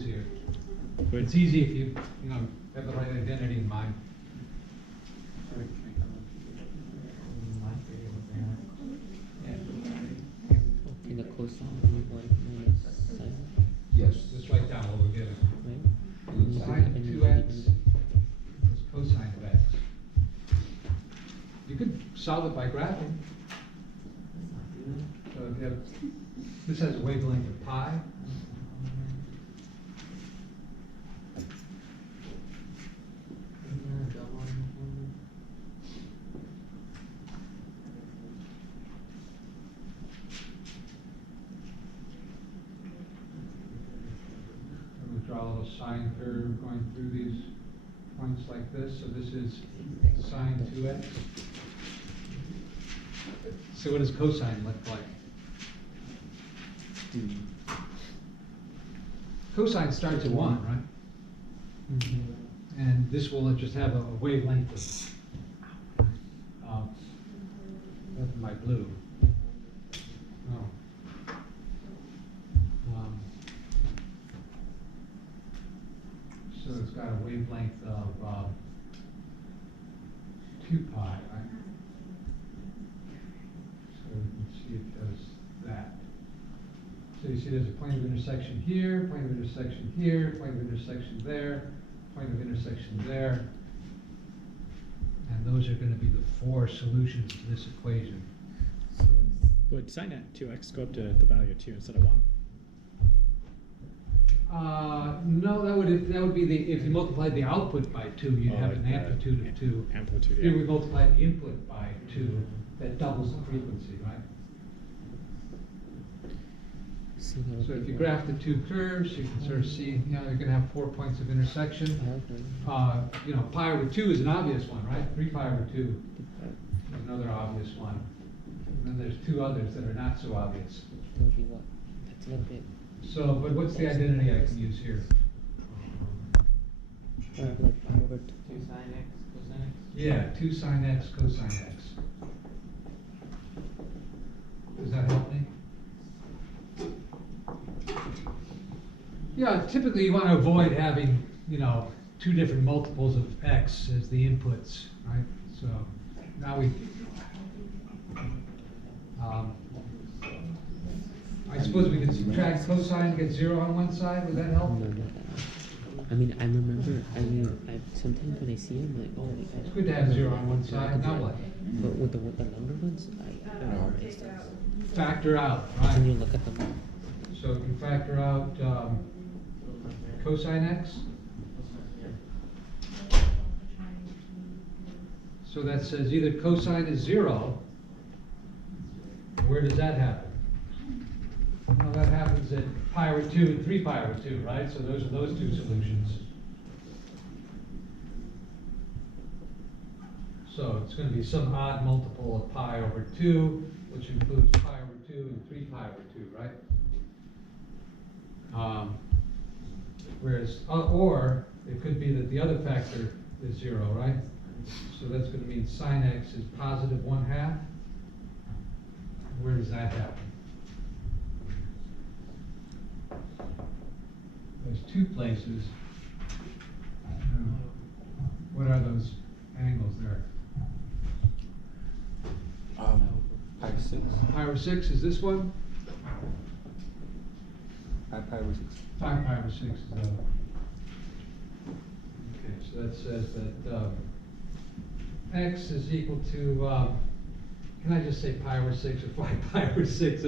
is here. Good. It's easy if you have the right identity in mind. Okay, the cosine of 1 minus sine, Yes. Just write down what we're getting. right? Sine of 2x is cosine of x. You could solve it by graphing. So if you have, this has a wavelength of pi. I'm going to draw a little sine curve going through these points like this. So this is sine 2x. So what does cosine look like? Cosine starts at 1, right? And this will just have a wavelength of that's my blue. Oh. So it's got a wavelength of 2 pi, right? So you can see it does that. So you see there's a point of intersection here, point of intersection here, point of intersection there, point of intersection there. And those are going to be the 4 solutions to this equation. So Would sine at 2x go up to the value of 2 instead of 1? No, that would be if you multiplied the output by 2, you'd have an amplitude of 2. Amplitude, Here we yeah. multiply the input by 2, that doubles the frequency, right? so that would So be if you one. graph the 2 curves, you can sort of see, you're going to have 4 points of intersection. Okay. Pi over 2 is an obvious one, right? 3 pi over 2 is another obvious one. And then there's 2 others that are not so obvious. That would be what? That's a little bit. So, but what's the identity I can use here? Like pi over 2. 2 sine x, cosine x. Yeah, 2 sine x cosine x. Does that help me? Yeah, typically you want to avoid having, 2 different multiples of x as the inputs, right? So now I suppose we could subtract cosine, get 0 on one side, would that help? No, not that. I mean, I remember, sometimes when I see them, like, oh, It's good to have 0 on one side, now what? But with the longer ones, I memorize those. Factor out, Can you right? look at them? So you can factor out cosine x. So that says either cosine is 0, where does that happen? Well, that happens at pi over 2 and 3 pi over 2, right? So those are those 2 solutions. So it's going to be some odd multiple of pi over 2, which includes pi over 2 and 3 pi over 2, right? Or it could be that the other factor is 0, right? So that's going to mean sine x is positive 1/2. Where does that happen? There's 2 places. What are those angles there? Pi over 6. Pi over 6 is this one? Pi over 6. 5 pi over 6 is the other one. Okay, so that says that x is equal to, can I just say pi over 6 or 5 pi over 6?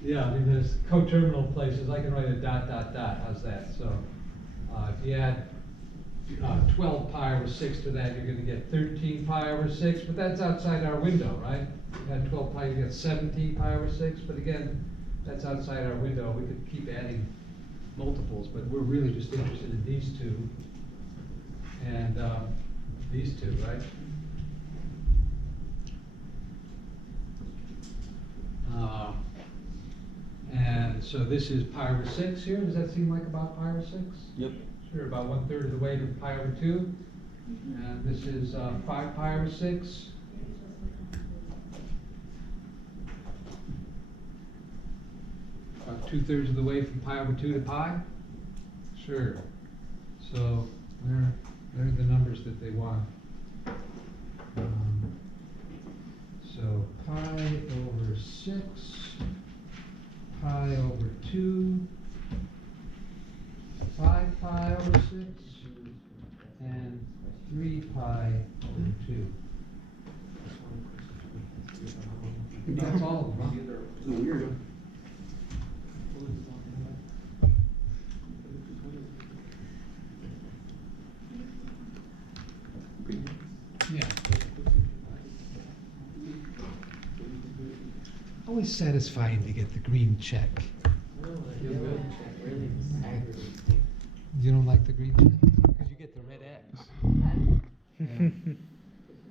There's coterminal places. I can write a dot, dot, dot. How's that? So if you add 12 pi over 6 to that, you're going to get 13 pi over 6, but that's outside our window, right? You add 12 pi, you get 17 pi over 6, but again, that's outside our window. We could keep adding multiples, but we're really just interested in these 2 and these 2, right? And so this is pi over 6 here. Does that seem like about pi over 6? Yep. Sure, about 1/3 of the way to pi over 2. And this is 5 pi over 6. About 2/3 of the way from pi over 2 to pi. Sure. So, they're the numbers that they want. So pi over 6, pi over 2, 5 pi over 6, and 3 pi over 2. That's all of them, huh? Weird. Yeah. Always satisfying to get the green check. Really aggravating. You don't like the green check? Because you get the red X. Yeah.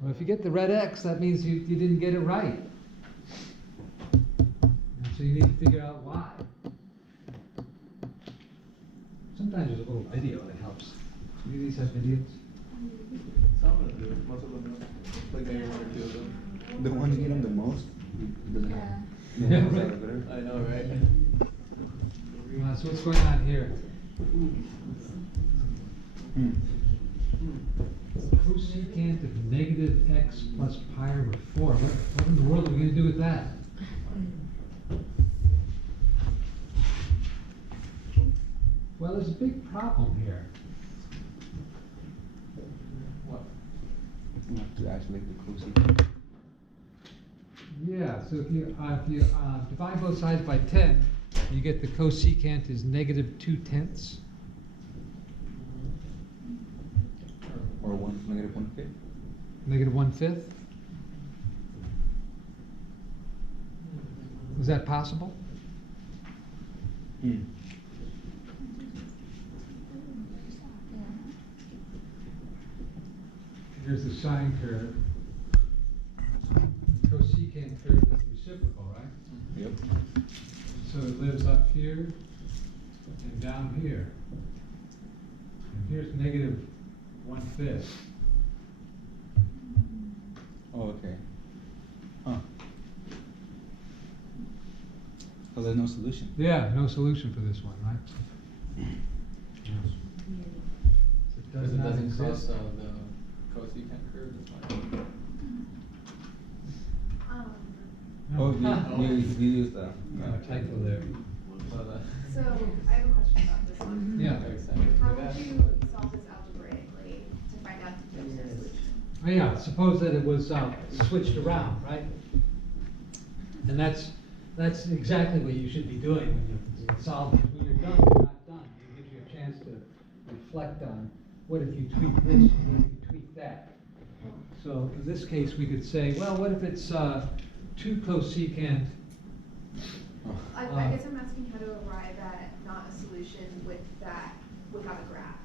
Well, if you get the red X, that means you didn't get it right. And so you need to figure out why. Sometimes there's a little video that helps. Do these have videos? Some of them do, most of them don't. Like maybe one or two of them. The one you get them the most, it doesn't have. The Yeah, ones that right. are better. I know, right? So what's going on here? Hmm. Cosecant of negative x plus pi over 4. What in the world are we going to do with that? Well, there's a big problem here. What? You have to isolate the cosecant. Yeah, so if you divide both sides by 10, you get the cosecant is negative 2/10. Or negative 1/5. Negative 1/5. Is that possible? Hmm. Here's the sine curve. Cosecant curve is reciprocal, right? Yep. So it lives up here and down here. And here's negative 1/5. Oh, okay. Huh. So there's no solution. Yeah, no solution for this one, right? Because it doesn't cross the cosecant curve, that's fine. Oh, we use the. Typo there. But, So, I have a question about this one. Yeah. makes sense. How would you solve this algebraically to find out the solution? Oh, yeah, suppose that it was switched around, right? And that's exactly what you should be doing when you solve it. When you're done, you're not done. It gives you a chance to reflect on what if you tweak this and what if you tweak that. So in this case, we could say, well, what if it's 2 cosecant? I guess I'm asking how to arrive at not a solution with that, without a graph.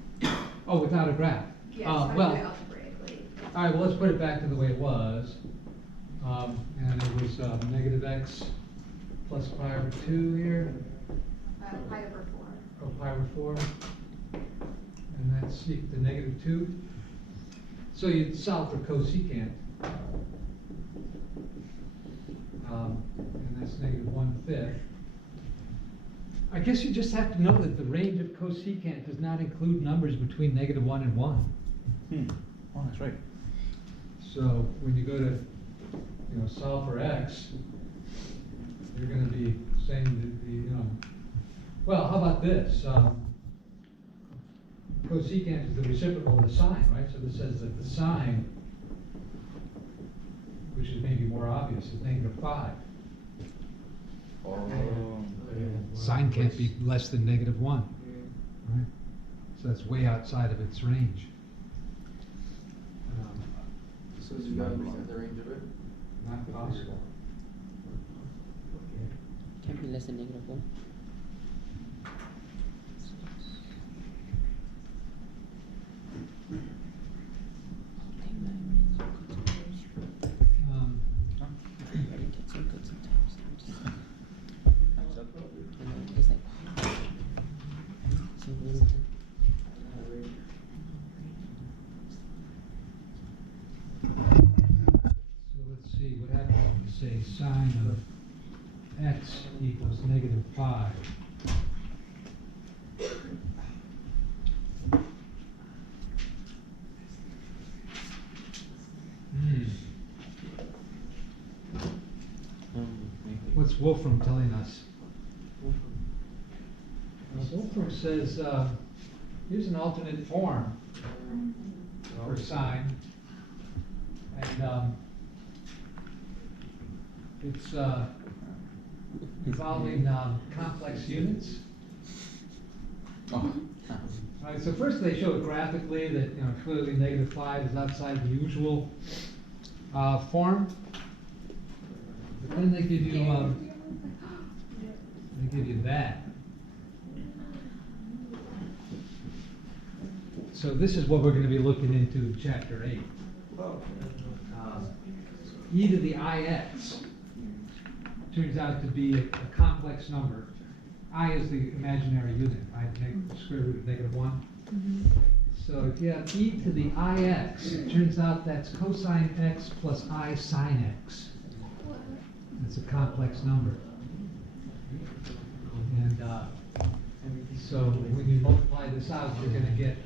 Oh, without a graph. Yes, how to do Well, it algebraically. all right, well, let's put it back to the way it was. And it was negative x plus pi over 2 here. Pi over 4. Oh, pi over 4. And that's equal to negative 2. So you'd solve for cosecant. And that's negative 1/5. I guess you just have to know that the range of cosecant does not include numbers between negative 1 and 1. Oh, that's right. So when you go to, solve for x, you're going to be saying that well, how about this? Cosecant is the reciprocal of the sine, right? So this says that the sine, which is maybe more obvious, is negative 5. Oh. Sine can't be less than negative 1, right? So that's way outside of its range. So you gotta reset the range of it? Not possible. Can't be less than negative 1. I didn't get so good sometimes. I'm just, it's like, so little. So let's see, what happens if you say sine of x equals negative 5? what's Wolfram telling us? Wolfram says, here's an alternate form for sine. And it's involving complex units. Oh. All right, so first they show it graphically that, clearly -5 is outside the usual form. But then they give you, that. So this is what we're going to be looking into in chapter 8. E to the ix turns out to be a complex number. I is the imaginary unit, right? Square root of -1. So if you have e to the ix, it turns out that's cosine x plus I sine x. It's a complex number. And so when you multiply this out, you're going to get